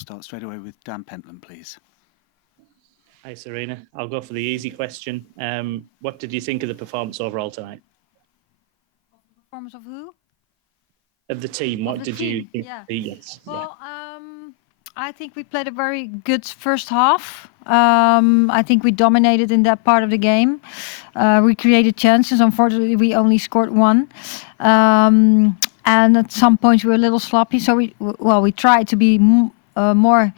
start straight away with Dan Pentland, please. Hi, Sarina. I'll go for the easy question. What did you think of the performance overall tonight? Performance of who? Of the team. What did you think? Yeah. Yes. Well, I think we played a very good first half. I think we dominated in that part of the game. We created chances. Unfortunately, we only scored one. And at some points we were a little sloppy. So we tried to be more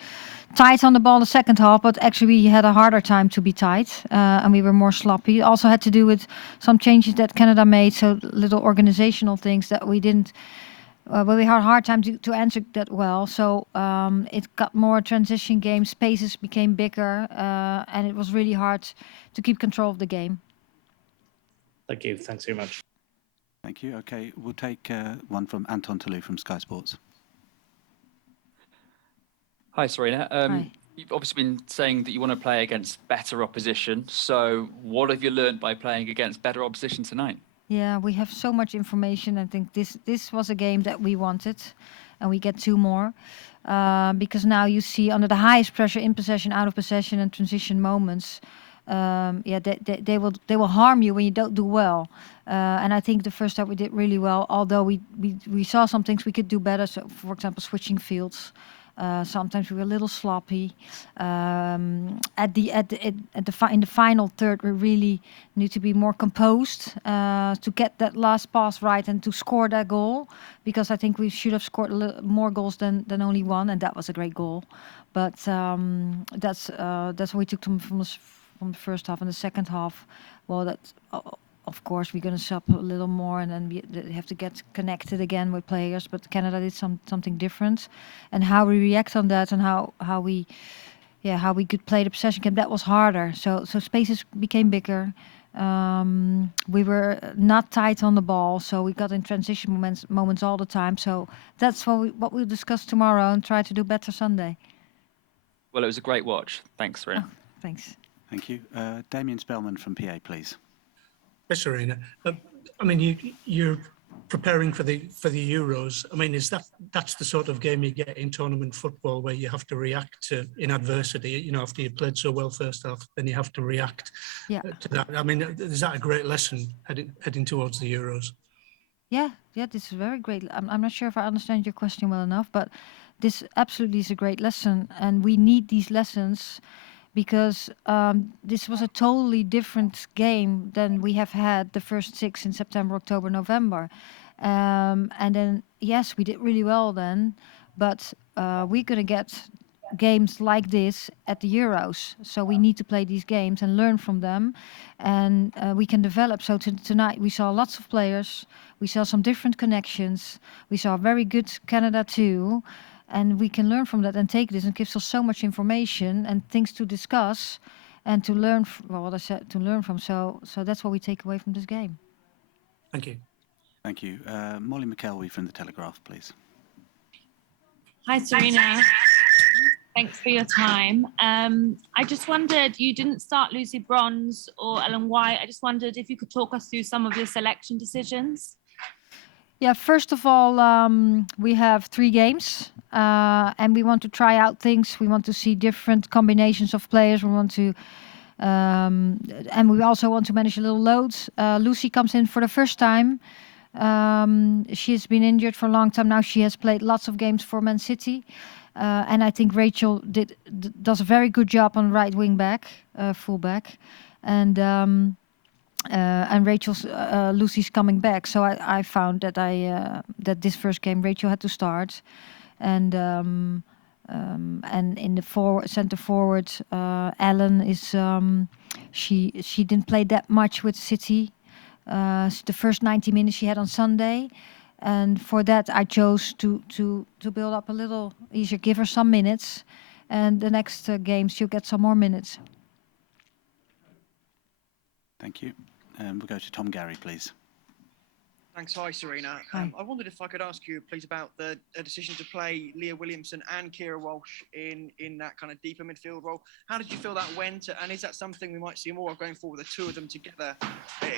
tight on the ball in the second half, but actually we had a harder time to be tight, and we were more sloppy. It also had to do with some changes that Canada made, so little organizational things that we didn't. But we had a hard time to answer that well. So it got more transition games, spaces became bigger, and it was really hard to keep control of the game. Thank you. Thanks very much. Thank you. Okay, we'll take one from Anton Toulouse from Sky Sports. Hi, Sarina. Hi. You've obviously been saying that you want to play against better opposition. So what have you learned by playing against better opposition tonight? Yeah, we have so much information. I think this was a game that we wanted, and we get two more. Because now you see under the highest pressure, in possession, out of possession, and transition moments, they will harm you when you don't do well. And I think the first half we did really well, although we saw some things we could do better. So, for example, switching fields. Sometimes we were a little sloppy. In the final third, we really need to be more composed to get that last pass right and to score that goal. Because I think we should have scored more goals than only one, and that was a great goal. But that's what we took from the first half. And the second half, well, of course, we're going to sub a little more, and then we have to get connected again with players. But Canada did something different, and how we react on that, and how we could play the possession game, that was harder. So spaces became bigger. We were not tight on the ball, so we got in transition moments all the time. So that's what we'll discuss tomorrow and try to do better Sunday. Well, it was a great watch. Thanks, Sarina. Thanks. Thank you. Damien Spellman from PA, please. Yes, Sarina. I mean, you're preparing for the Euros. I mean, that's the sort of game you get in tournament football where you have to react to in adversity. You know, after you played so well first half, then you have to react to that. I mean, is that a great lesson heading towards the Euros? Yeah, this is very great. I'm not sure if I understand your question well enough, but this absolutely is a great lesson, and we need these lessons. Because this was a totally different game than we have had the first 6 in September, October, November. And then, yes, we did really well then, but we're going to get games like this at the Euros. So we need to play these games and learn from them, and we can develop. So tonight we saw lots of players, we saw some different connections, we saw very good Canada too. And we can learn from that and take this, and gives us so much information and things to discuss and to learn. What I said, to learn from. So that's what we take away from this game. Thank you. Thank you. Molly McKelvey from The Telegraph, please. Hi, Sarina. Thanks for your time. I just wondered, you didn't start Lucy Bronze or Ellen White. I just wondered if you could talk us through some of your selection decisions. Yeah, first of all, we have 3 games, and we want to try out things. We want to see different combinations of players. We want to, and we also want to manage a little loads. Lucy comes in for the first time. She has been injured for a long time now. She has played lots of games for Man City, and I think Rachel does a very good job on right wing back, full back, and Rachel's Lucy's coming back, so I found that that this first game Rachel had to start, and in the center forward, Ellen is she didn't play that much with City. The first 90 minutes she had on Sunday, and for that I chose to build up a little easier, give her some minutes, and the next game she'll get some more minutes. Thank you. We'll go to Tom Gary, please. Thanks. Hi, Sarina. I wondered if I could ask you, please, about the decision to play Leah Williamson and Kira Walsh in that kind of deeper midfield role. How did you feel that went? And is that something we might see more of going forward, the two of them together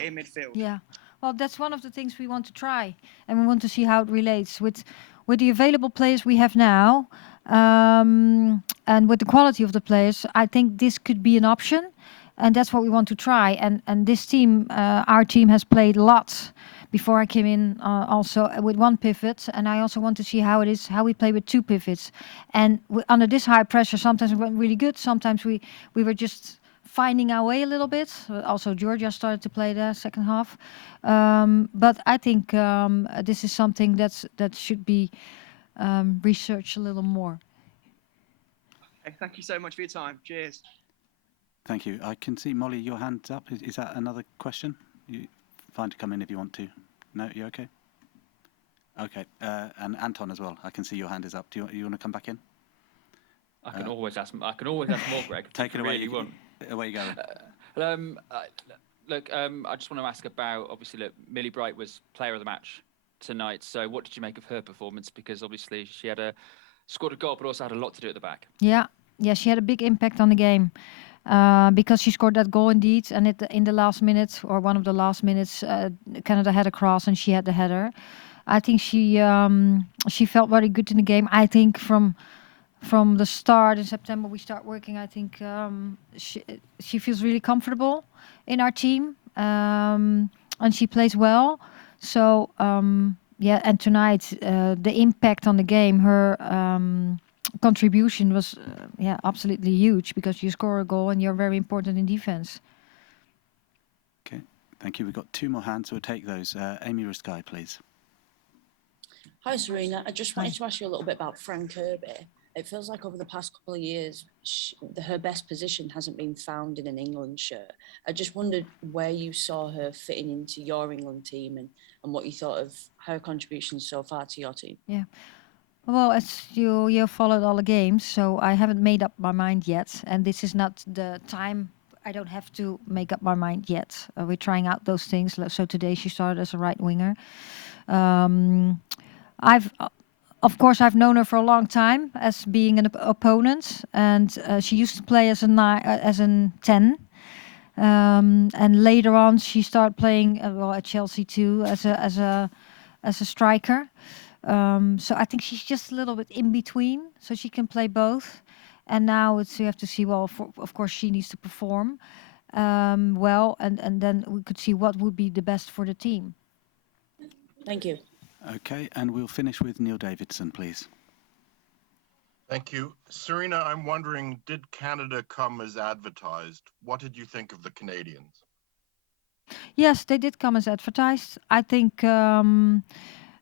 in midfield? Yeah. Well, that's one of the things we want to try, and we want to see how it relates with the available players we have now. And with the quality of the players, I think this could be an option, and that's what we want to try. And this team, our team, has played a lot before I came in, also with one pivot, and I also want to see how it is, how we play with two pivots. And under this high pressure, sometimes we went really good, sometimes we were just finding our way a little bit. Also, Georgia started to play the second half, but I think this is something that should be researched a little more. Okay, thank you so much for your time. Cheers. Thank you. I can see Molly, your hand's up. Is that another question? You fine to come in if you want to. No, you okay? Okay, and Anton as well. I can see your hand is up. Do you want to come back in? I can always ask more, Greg. Take it away. Really want. Away you go. Look, I just want to ask about, obviously, look, Millie Bright was player of the match tonight. So what did you make of her performance? Because obviously she had scored a goal, but also had a lot to do at the back. Yeah, she had a big impact on the game. Because she scored that goal indeed, and in the last minute, or one of the last minutes, Canada had a cross and she had the header. I think she felt very good in the game. I think from the start in September we start working. I think she feels really comfortable in our team, and she plays well. So yeah, and tonight the impact on the game, her contribution was absolutely huge, because you score a goal and you're very important in defense. Okay, thank you. We've got two more hands, so we'll take those. Amy Ruskai, please. Hi, Sarina. I just wanted to ask you a little bit about Fran Kirby. It feels like over the past couple of years, her best position hasn't been found in an England shirt. I just wondered where you saw her fitting into your England team, and what you thought of her contributions so far to your team. Yeah. Well, as you followed all the games, so I haven't made up my mind yet, and this is not the time. I don't have to make up my mind yet. We're trying out those things. So today she started as a right winger. Of course, I've known her for a long time as being an opponent, and she used to play as a 10. And later on, she started playing at Chelsea too as a striker. So I think she's just a little bit in between, so she can play both. And now we have to see. Well, of course, she needs to perform well, and then we could see what would be the best for the team. Thank you. Okay, and we'll finish with Neil Davidson, please. Thank you. Sarina, I'm wondering, did Canada come as advertised? What did you think of the Canadians? Yes, they did come as advertised. I think, well,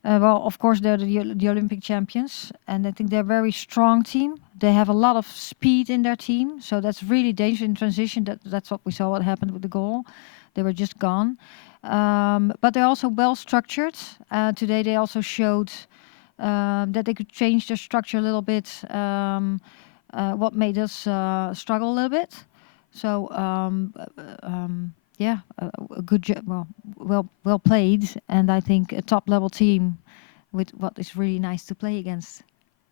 of course, they're the Olympic champions, and I think they're a very strong team. They have a lot of speed in their team, so that's really dangerous in transition. That's what we saw what happened with the goal. They were just gone. But they're also well structured. Today they also showed that they could change their structure a little bit, what made us struggle a little bit. So yeah, a good job, well played, and I think a top level team with what is really nice to play against.